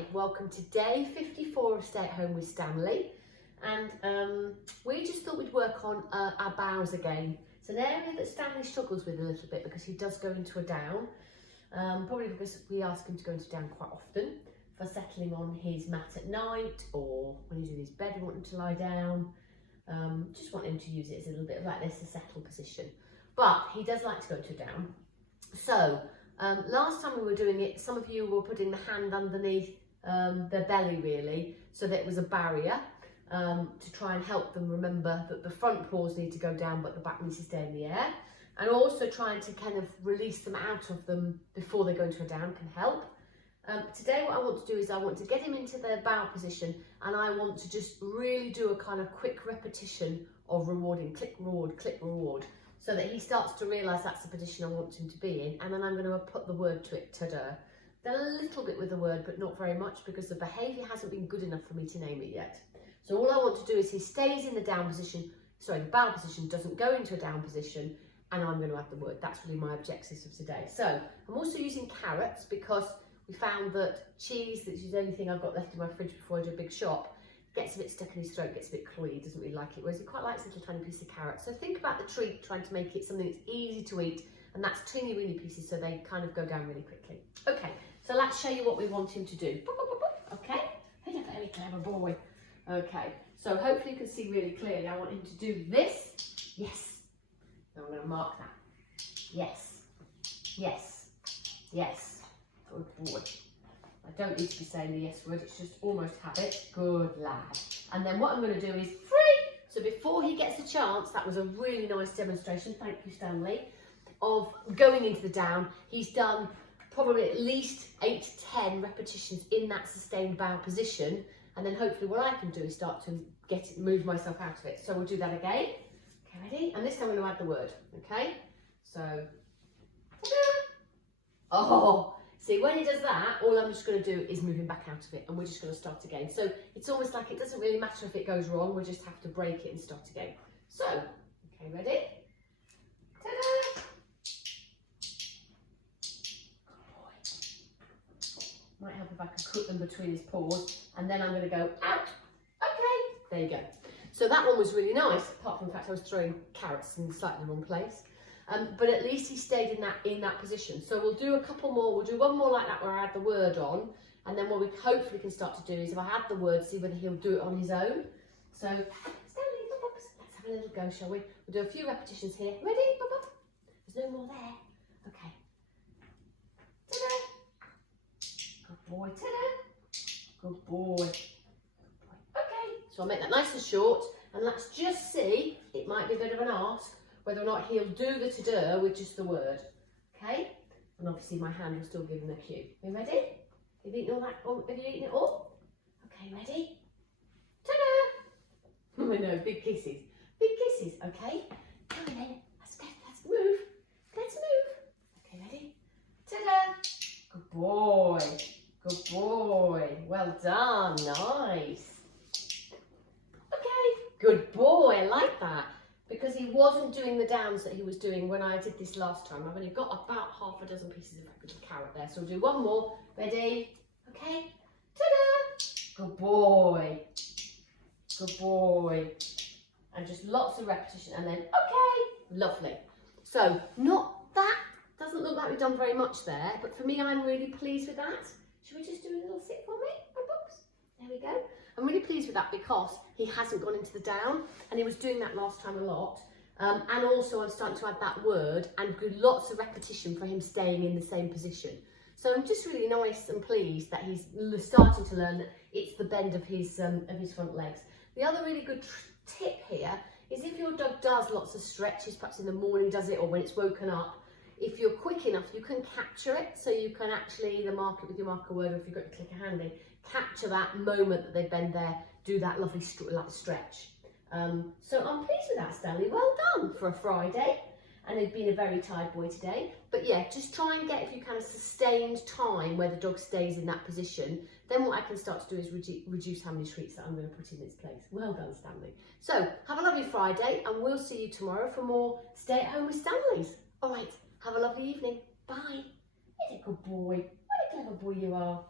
Hi, welcome to day 54 of Stay at Home with Stanley, and we just thought we'd work on our bows again. It's an area that Stanley struggles with a little bit because he does go into a down, probably because we ask him to go into a down quite often for settling on his mat at night, or when he's in his bed we want him to lie down. Just want him to use it as a little bit of like this, a settled position, but he does like to go into a down. So last time we were doing it, some of you were putting the hand underneath their belly really, so that it was a barrier to try and help them remember that the front paws need to go down but the back needs to stay in the air, and also trying to kind of release them out of them before they go into a down can help. Today what I want to do is I want to get him into the bow position, and I want to just really do a kind of quick repetition of rewarding, click, reward, so that he starts to realise that's the position I want him to be in, and then I'm going to put the word to it, ta-da. Then a little bit with the word, but not very much, because the behaviour hasn't been good enough for me to name it yet. So all I want to do is he stays in the down position, sorry, the bow position, doesn't go into a down position, and I'm going to add the word. That's really my objectives of today. So I'm also using carrots because we found that cheese, which is the only thing I've got left in my fridge before I do a big shop, gets a bit stuck in his throat, gets a bit cloyed, doesn't really like it, whereas he quite likes a little tiny piece of carrot. So think about the treat, trying to make it something that's easy to eat, and that's teeny weeny pieces so they kind of go down really quickly. Okay, so let's show you what we want him to do. Okay, he's a very clever boy. Okay, so hopefully you can see really clearly. I want him to do this. Yes. Now I'm going to mark that. Yes. Yes. Yes. Good boy. I don't need to be saying the yes word, it's just almost habit. Good lad. And then what I'm going to do is free. So before he gets a chance, that was a really nice demonstration, thank you Stanley, of going into the down. He's done probably at least 8 to 10 repetitions in that sustained bow position, and then hopefully what I can do is start to get it, move myself out of it. So we'll do that again. Okay, ready? And this time I'm going to add the word, okay? So, oh! See, when he does that, all I'm just going to do is move him back out of it, and we're just going to start again. So it's almost like it doesn't really matter if it goes wrong, we just have to break it and start again. So, okay, ready? Ta-da! Good boy. Might help if I can put them between his paws, and then I'm going to go out. Okay, there you go. So that one was really nice, apart from the fact I was throwing carrots in slightly the wrong place. But at least he stayed in that position. So we'll do a couple more. We'll do one more like that where I add the word on, and then what we hopefully can start to do is if I add the word, see whether he'll do it on his own. So Stanley, let's have a little go, shall we? We'll do a few repetitions here. Ready? There's no more there. Okay. Ta-da! Good boy. Ta-da! Good boy. Okay. So I'll make that nice and short, and let's just see. It might be a bit of an ask whether or not he'll do the to-do with just the word, okay? And obviously my hand will still give him a cue. Are you ready? Have you eaten all that? Have you eaten it all? Okay, ready? Ta-da! Oh no, big kisses. Big kisses, okay? Come on then, let's move. Let's move. Okay, ready? Ta-da! Good boy. Good boy. Well done, nice. Okay, good boy, I like that. Because he wasn't doing the downs that he was doing when I did this last time. I've only got about half a dozen pieces of carrot there. So we'll do one more. Ready? Okay. Ta-da! Good boy. Good boy. And just lots of repetition. And then, okay. Lovely. So, not that. Doesn't look like we've done very much there. But for me, I'm really pleased with that. Should we just do a little sit for me? My books? There we go. I'm really pleased with that because he hasn't gone into the down, and he was doing that last time a lot. And also I'm starting to add that word and do lots of repetition for him staying in the same position. So I'm just really nice and pleased that he's starting to learn that it's the bend of his front legs. The other really good tip here is if your dog does lots of stretches, perhaps in the morning does it, or when it's woken up, if you're quick enough, you can capture it. So you can actually either mark it with your marker word, or if you've got your clicker handy, capture that moment that they bend there, do that lovely stretch. So I'm pleased with that, Stanley. Well done for a Friday. And he's been a very tired boy today. But yeah, just try and get, if you can, a sustained time where the dog stays in that position. Then what I can start to do is reduce how many treats that I'm going to put in its place. Well done, Stanley. So have a lovely Friday, and we'll see you tomorrow for more Stay at Home with Stanleys. All right, have a lovely evening. Bye. He's a good boy. What a clever boy you are.